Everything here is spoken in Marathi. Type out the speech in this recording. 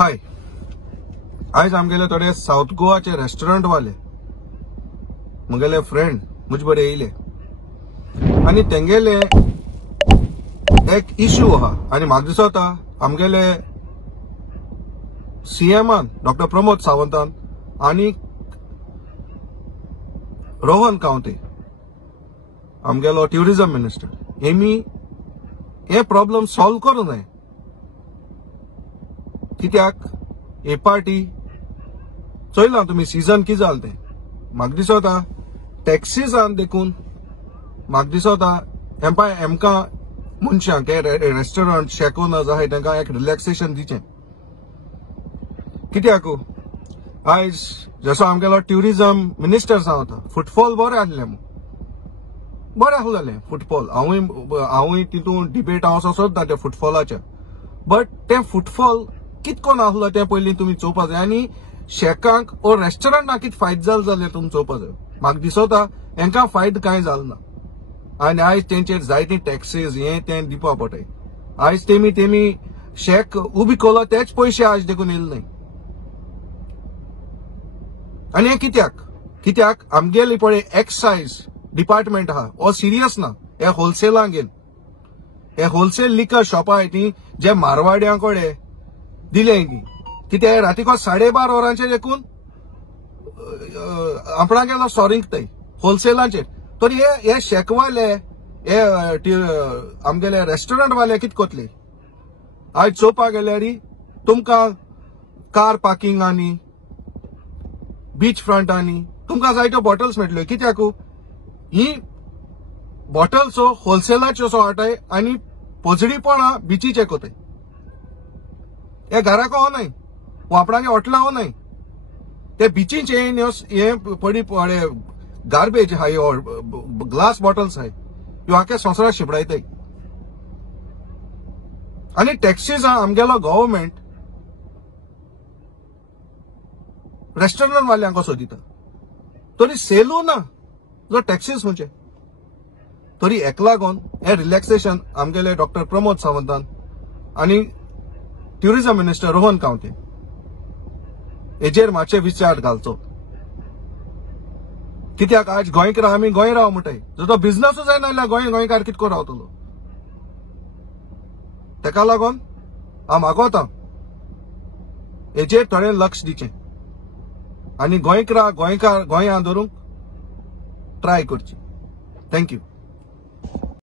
हाय, आज आमगेले थोडे साउथ गोवाचे रेस्टॉरंट वाले मुगेले फ्रेंड मुझ बरे येयले आणि तेंगेले एक इश्यू आहा आणि म्हाका दिसता आमगेले सीएमान डॉक्टर प्रमोद सावंतान आणि रोहन कावते आमगेलो ट्युरिझम मिनिस्टर हेमी हे प्रॉब्लेम सॉल्व करू नये कित्याक हे पार्टी चोयला तुम्ही सीजन कितें जालें तें म्हाका दिसता टॅक्सीजान देखून म्हाका दिसता एमकां मनशांक रेस्टॉरंट शेकोनर्स आहाय तांकां एक रिलॅक्सेशन दिचें कित्याक आयज जसो आमगेलो ट्युरिझम मिनिस्टर सांगता फुटफॉल बरें आहलें बरें आहलें फुटफॉल हांवूय तितून डिबेट हांव सोदता त्या फुटफॉलाच्या बट तें फुटफॉल कितकोन आहलो तें पयलीं तुमी चोवपा जाय आनी शेकांक ओ रेस्टॉरंटाक कितें फायदो जालो जाल्यार तुमी चोवपा जाय म्हाका दिसता हेंकां फायदो कांय जालो ना आनी आयज तेंचेर जायती टॅक्सीज हें तें दिवपा पडटाय आयज तेमी शेक उबी केलो तेच पयशे आज देखून येले नाय आनी हें कित्याक आमगेली पळय एक्सायज डिपार्टमेंट आहा हो सिरियस ना हे होलसेलांक घेवन हे होलसेल लिकर शॉपां आहाय ती जे मारवाड्यांकडे दिले कित्याक रातीको 12:30 वरांचेर देखून आपणा गेलो सॉरींग थंय होलसेलांचेर तरी हे शेकवाले हे आमगेले रेस्टॉरंट वाले कितें कोतले आज चोवपाक गेल्यार तुमकां कार पार्किंगांनी बीच फ्रंटांनी तुमकां जायत्यो बॉटल्स मेळटल्यो कित्याक ही बॉटल्स होलसेलाच्यो सो हाडटाय आनी पोजडीपणां बिचीचे कोताय हे घराको हो नाय वापडांगे हॉटलां हो नाय ते बिचीचे हे पडी पडे गार्बेज हाय ग्लास बॉटल्स हाय ह्यो आख्या संवसाराक शिपडायताय आनी टॅक्सीज आमगेलो गव्हर्मेंट रेस्टॉरंट वाल्यांक कसो दिता तरी सेलू ना जो टॅक्सीज खंयचे तरी हेका लागून हे रिलॅक्सेशन आमगेले डॉक्टर प्रमोद सावंतान आनी ट्युरिझम मिनिस्टर रोहन कावते हेजेर मातशे विचार घालचो कित्याक आज गोंयकारां आमी गोंय राव म्हणटाय जर तो बिझनसूच जायना जाल्यार गोंयकार कितको रावतलो तेका लागून हांव मागोता हेजेर थोडें लक्ष दिचें आनी गोंयकारां गोंयांत धरूंक ट्राय करची थँक्यू